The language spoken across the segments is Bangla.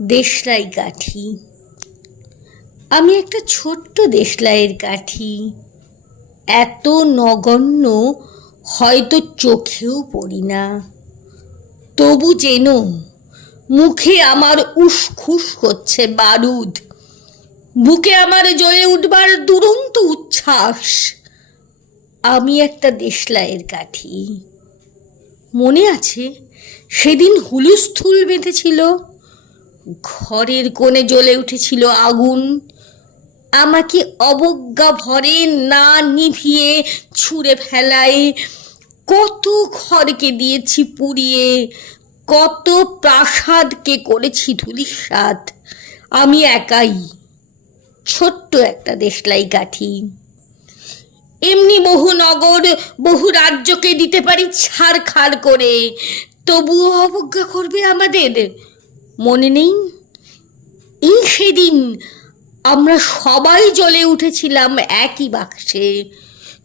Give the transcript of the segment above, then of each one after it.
দেশলাই কাঠি। আমি একটা ছোট্ট দেশলাইয়ের কাঠি, এত নগণ্য হয়তো চোখেও পড়ি না। তবু যেন মুখে আমার উসখুস করছে বারুদ, বুকে আমার জ্বলে উঠবার দুরন্ত উচ্ছ্বাস। আমি একটা দেশলাইয়ের কাঠি। মনে আছে সেদিন হুলুস্থুল বেঁধেছিল, ঘরের কোণে জ্বলে উঠেছিল আগুন, আমাকে অবজ্ঞা ভরে না নিভিয়ে ছুঁড়ে ফেলায়। কত ঘরকে দিয়েছি পুড়িয়ে, কত প্রাসাদকে করেছি ধূলিসাৎ। আমি একাই ছোট্ট একটা দেশলাই কাঠি। এমনি বহু নগর, বহু রাজ্যকে দিতে পারি ছারখার করে, তবুও অবজ্ঞা করবে আমাদের। মনে নেই এই সেদিন আমরা সবাই জ্বলে উঠেছিলাম একই বাক্সে,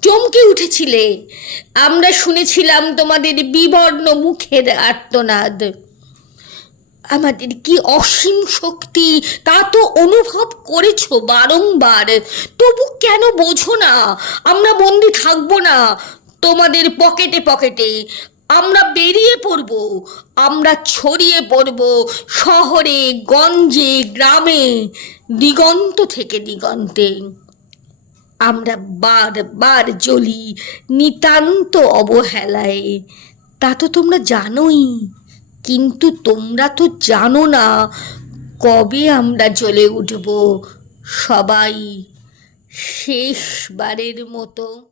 চমকে উঠেছিলে। আমরা শুনেছিলাম তোমাদের বিবর্ণ মুখের আর্তনাদ। আমাদের কি অসীম শক্তি তা তো অনুভব করেছো বারংবার, তবু কেন বোঝো না আমরা বন্দি থাকবো না তোমাদের পকেটে পকেটে। আমরা বেরিয়ে পড়ব, আমরা ছড়িয়ে পড়ব শহরে গঞ্জে গ্রামে, দিগন্ত থেকে দিগন্তে। আমরা বারবার জ্বলি নিতান্ত অবহেলায়, তা তো তোমরা জানোই। কিন্তু তোমরা তো জানো না কবে আমরা জ্বলে উঠব সবাই শেষবারের মতো।